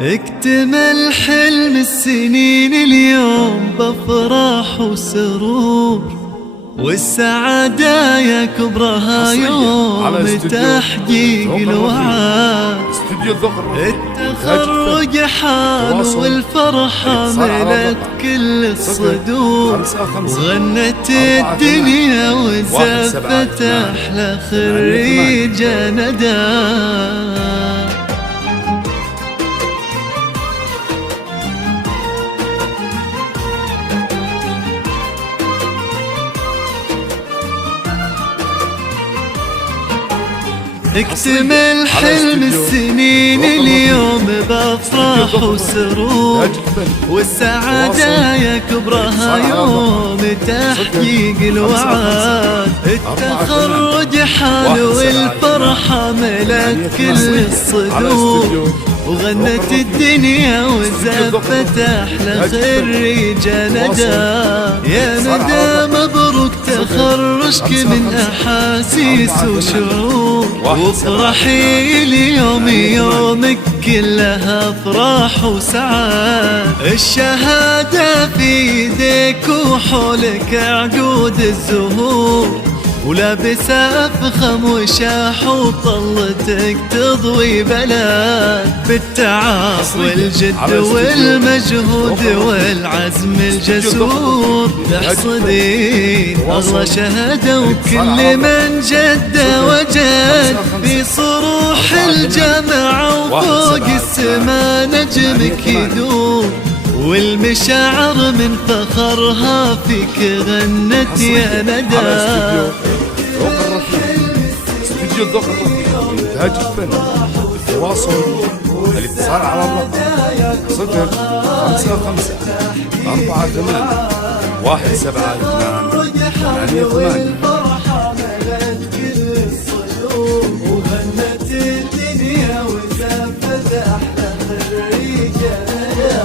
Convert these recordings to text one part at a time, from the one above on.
اكتمل حلم السنين اليوم بافراح وسرور، والسعادة يا كبرها يوم تحقيق الوعد. التخرج حان والفرحة ملت كل الصدور، وغنت الدنيا وزفت أحلى خريج ندى. اكتمل حلم السنين اليوم بافراح وسرور، والسعادة يا كبرها يوم تحقيق الوعد. التخرج حان والفرحة ملت كل الصدور، وغنت الدنيا وزفت أحلى خريج ندى. يا ندى مبروك تخرجك من أحاسيس وشعور، وافرحي اليوم يومك كلها افراح وسعاد. الشهادة في يديك وحولك عقود الزهور، ولابسة فخم وشاح وطلتك تضوي بلد. بالتعب والجد والمجهود والعزم الجسور، تحصدين أغلى شهادة وكل من جد وجد. في صروح الجامعة وفوق السما نجمك يدور، والمشاعر من فخرها فيك غنت يا ندى. استديو الذوق الرفيع لإنتاج الفن. التواصل الاتصال على الرقم 055 48 172 88. وغنت الدنيا وزفت أحلى خريج ندى.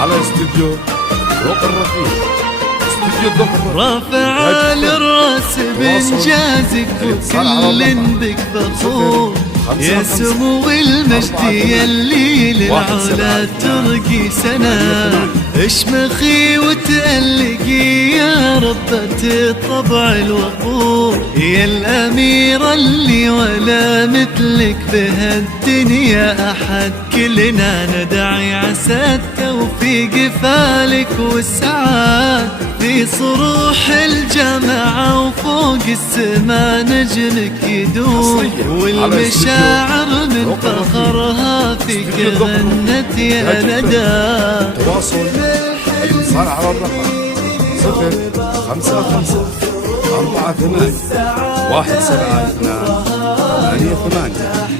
على استديو الذوق الرفيع. استديو الذوق الرفيع رافع للراس بإنجازك وكل بك فخور، يا سمو المجد يلي للعلا ترقي سنة. اشمخي وتألقي يا ربة الطبع الوقور، يا الأميرة اللي ولا مثلك بهالدنيا أحد. كلنا ندعي عسى التوفيق فالك والسعاد. في صروح الجامعة وفوق السما نجمك يدور، والمشاعر من فخرها فيك غنت يا ندى. تواصل الاتصال على الرقم 055 48 172 88.